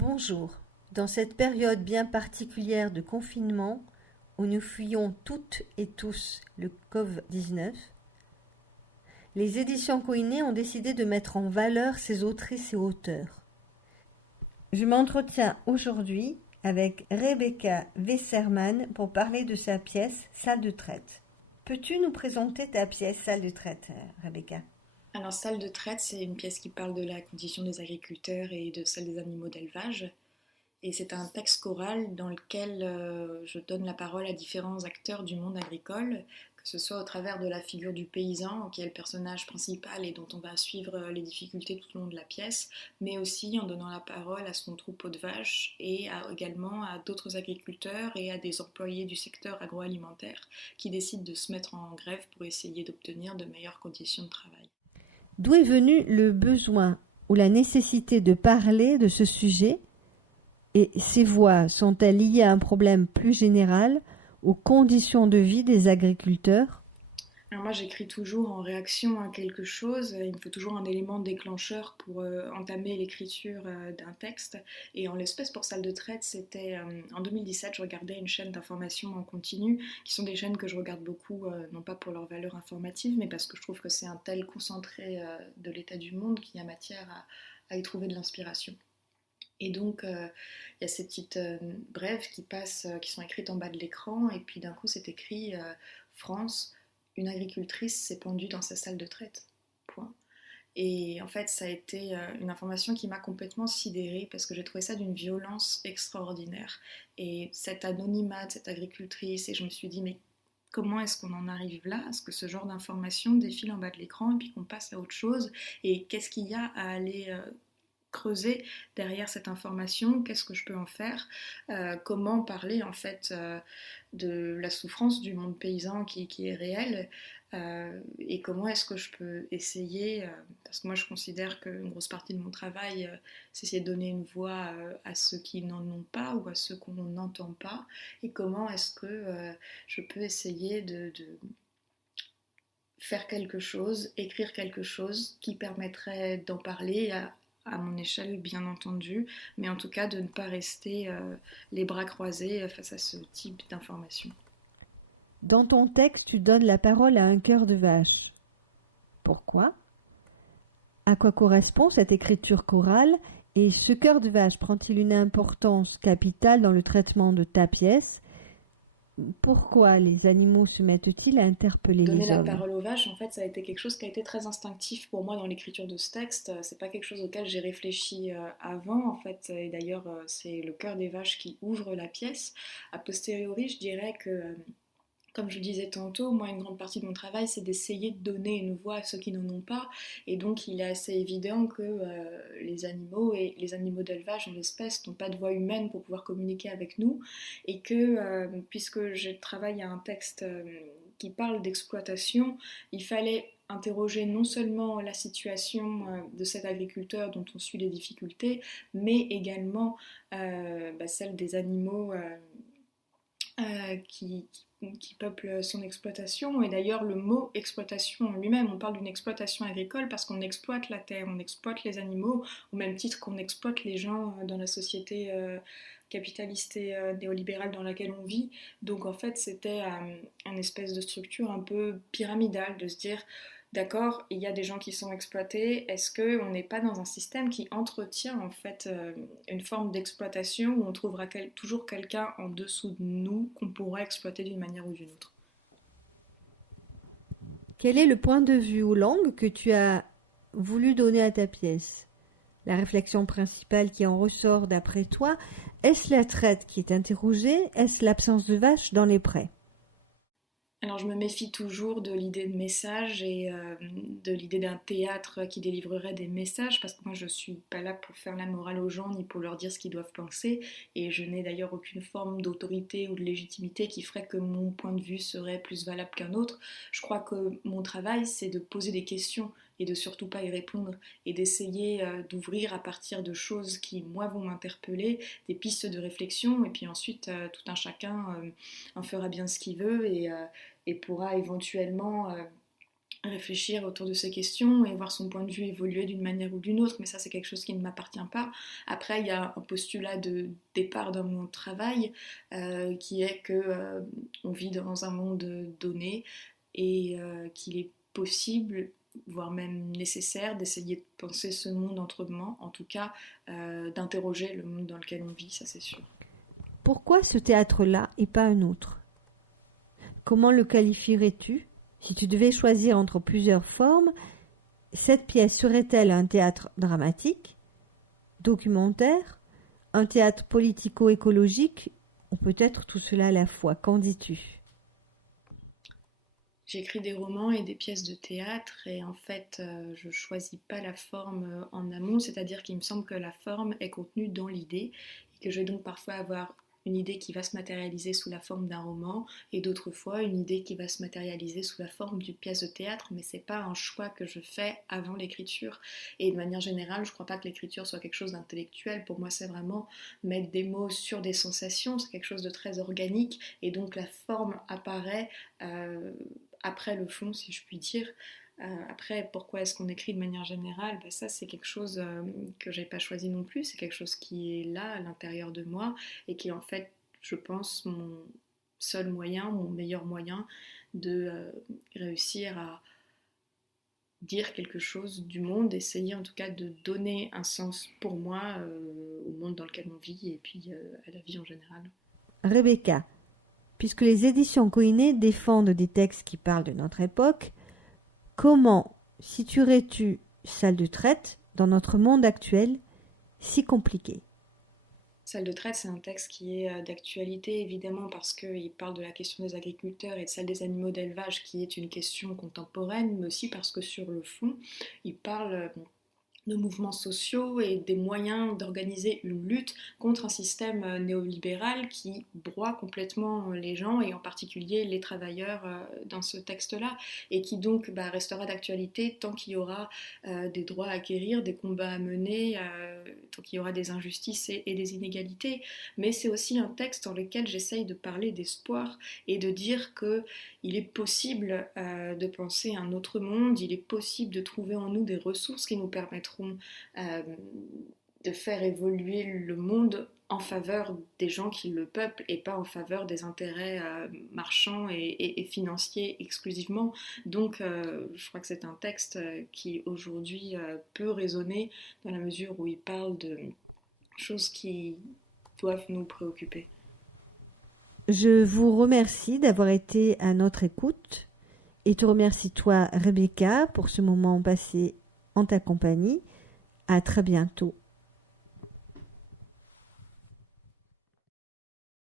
Bonjour. Dans cette période bien particulière de confinement, où nous fuyons toutes et tous le Covid-19, les éditions Koiné ont décidé de mettre en valeur ces autrices et auteurs. Je m'entretiens aujourd'hui avec Rebecca Weserman pour parler de sa pièce Salle de traite. Peux-tu nous présenter ta pièce Salle de traite, Rebecca? Alors, Salle de traite, c'est une pièce qui parle de la condition des agriculteurs et de celle des animaux d'élevage. Et c'est un texte choral dans lequel je donne la parole à différents acteurs du monde agricole, que ce soit au travers de la figure du paysan, qui est le personnage principal et dont on va suivre les difficultés tout au long de la pièce, mais aussi en donnant la parole à son troupeau de vaches et également à d'autres agriculteurs et à des employés du secteur agroalimentaire qui décident de se mettre en grève pour essayer d'obtenir de meilleures conditions de travail. D'où est venu le besoin ou la nécessité de parler de ce sujet et ces voix sont-elles liées à un problème plus général, aux conditions de vie des agriculteurs? Alors moi j'écris toujours en réaction à quelque chose, il me faut toujours un élément déclencheur pour entamer l'écriture d'un texte. Et en l'espèce pour Salle de traite, c'était en 2017, je regardais une chaîne d'information en continu, qui sont des chaînes que je regarde beaucoup, non pas pour leur valeur informative, mais parce que je trouve que c'est un tel concentré de l'état du monde qu'il y a matière à y trouver de l'inspiration. Et donc, il y a ces petites brèves qui passent, qui sont écrites en bas de l'écran, et puis d'un coup, c'est écrit France, une agricultrice s'est pendue dans sa salle de traite. Point. Et en fait, ça a été une information qui m'a complètement sidérée parce que j'ai trouvé ça d'une violence extraordinaire. Et cet anonymat de cette agricultrice, et je me suis dit, mais comment est-ce qu'on en arrive là? Est-ce que ce genre d'information défile en bas de l'écran et puis qu'on passe à autre chose? Et qu'est-ce qu'il y a à aller creuser derrière cette information, qu'est-ce que je peux en faire, comment parler en fait de la souffrance du monde paysan qui est réel, et comment est-ce que je peux essayer, parce que moi je considère qu'une grosse partie de mon travail c'est essayer de donner une voix à ceux qui n'en ont pas ou à ceux qu'on n'entend pas, et comment est-ce que je peux essayer de faire quelque chose, écrire quelque chose qui permettrait d'en parler à mon échelle bien entendu, mais en tout cas de ne pas rester les bras croisés face à ce type d'information. Dans ton texte, tu donnes la parole à un cœur de vache. Pourquoi? À quoi correspond cette écriture chorale et ce cœur de vache prend-il une importance capitale dans le traitement de ta pièce? Pourquoi les animaux se mettent-ils à interpeller Donner les la hommes? parole aux vaches, en fait, ça a été quelque chose qui a été très instinctif pour moi dans l'écriture de ce texte. C'est pas quelque chose auquel j'ai réfléchi avant, en fait. Et d'ailleurs, c'est le cœur des vaches qui ouvre la pièce. A posteriori, je dirais que comme je disais tantôt, moi, une grande partie de mon travail, c'est d'essayer de donner une voix à ceux qui n'en ont pas. Et donc, il est assez évident que les animaux et les animaux d'élevage, en l'espèce, n'ont pas de voix humaine pour pouvoir communiquer avec nous. Et que, puisque je travaille à un texte qui parle d'exploitation, il fallait interroger non seulement la situation de cet agriculteur dont on suit les difficultés, mais également celle des animaux qui peuplent son exploitation. Et d'ailleurs, le mot exploitation en lui-même, on parle d'une exploitation agricole parce qu'on exploite la terre, on exploite les animaux, au même titre qu'on exploite les gens dans la société capitaliste et néolibérale dans laquelle on vit. Donc en fait, c'était une espèce de structure un peu pyramidale, de se dire d'accord, il y a des gens qui sont exploités, est-ce qu'on n'est pas dans un système qui entretient en fait une forme d'exploitation où on trouvera toujours quelqu'un en dessous de nous qu'on pourrait exploiter d'une manière ou d'une autre? Quel est le point de vue ou l'angle que tu as voulu donner à ta pièce? La réflexion principale qui en ressort d'après toi, est-ce la traite qui est interrogée? Est-ce l'absence de vaches dans les prés? Alors je me méfie toujours de l'idée de message et de l'idée d'un théâtre qui délivrerait des messages, parce que moi je suis pas là pour faire la morale aux gens ni pour leur dire ce qu'ils doivent penser, et je n'ai d'ailleurs aucune forme d'autorité ou de légitimité qui ferait que mon point de vue serait plus valable qu'un autre. Je crois que mon travail c'est de poser des questions et de surtout pas y répondre, et d'essayer d'ouvrir à partir de choses qui moi vont m'interpeller, des pistes de réflexion, et puis ensuite tout un chacun en fera bien ce qu'il veut et pourra éventuellement réfléchir autour de ces questions et voir son point de vue évoluer d'une manière ou d'une autre, mais ça c'est quelque chose qui ne m'appartient pas. Après, il y a un postulat de départ dans mon travail qui est que on vit dans un monde donné et qu'il est possible, voire même nécessaire, d'essayer de penser ce monde autrement, en tout cas d'interroger le monde dans lequel on vit, ça c'est sûr. Pourquoi ce théâtre-là et pas un autre? Comment le qualifierais-tu? Si tu devais choisir entre plusieurs formes, cette pièce serait-elle un théâtre dramatique, documentaire, un théâtre politico-écologique, ou peut-être tout cela à la fois? Qu'en dis-tu? J'écris des romans et des pièces de théâtre et en fait je choisis pas la forme en amont, c'est-à-dire qu'il me semble que la forme est contenue dans l'idée et que je vais donc parfois avoir une idée qui va se matérialiser sous la forme d'un roman et d'autres fois une idée qui va se matérialiser sous la forme d'une pièce de théâtre, mais c'est pas un choix que je fais avant l'écriture. Et de manière générale, je crois pas que l'écriture soit quelque chose d'intellectuel. Pour moi, c'est vraiment mettre des mots sur des sensations, c'est quelque chose de très organique et donc la forme apparaît après le fond, si je puis dire. Après, pourquoi est-ce qu'on écrit de manière générale? Ben ça, c'est quelque chose que j'ai pas choisi non plus. C'est quelque chose qui est là, à l'intérieur de moi, et qui est en fait, je pense, mon seul moyen, mon meilleur moyen de réussir à dire quelque chose du monde, essayer en tout cas de donner un sens pour moi au monde dans lequel on vit et puis à la vie en général. Rebecca, puisque les éditions Koiné défendent des textes qui parlent de notre époque, comment situerais-tu Salle de traite dans notre monde actuel si compliqué? Salle de traite, c'est un texte qui est d'actualité évidemment parce qu'il parle de la question des agriculteurs et de celle des animaux d'élevage qui est une question contemporaine, mais aussi parce que sur le fond, il parle de mouvements sociaux et des moyens d'organiser une lutte contre un système néolibéral qui broie complètement les gens et en particulier les travailleurs dans ce texte-là et qui donc restera d'actualité tant qu'il y aura des droits à acquérir, des combats à mener, tant qu'il y aura des injustices et des inégalités. Mais c'est aussi un texte dans lequel j'essaye de parler d'espoir et de dire que il est possible de penser un autre monde, il est possible de trouver en nous des ressources qui nous permettront de faire évoluer le monde en faveur des gens qui le peuplent et pas en faveur des intérêts marchands et financiers exclusivement. Donc je crois que c'est un texte qui aujourd'hui peut résonner dans la mesure où il parle de choses qui doivent nous préoccuper. Je vous remercie d'avoir été à notre écoute et te remercie toi, Rebecca, pour ce moment passé en ta compagnie. À très bientôt.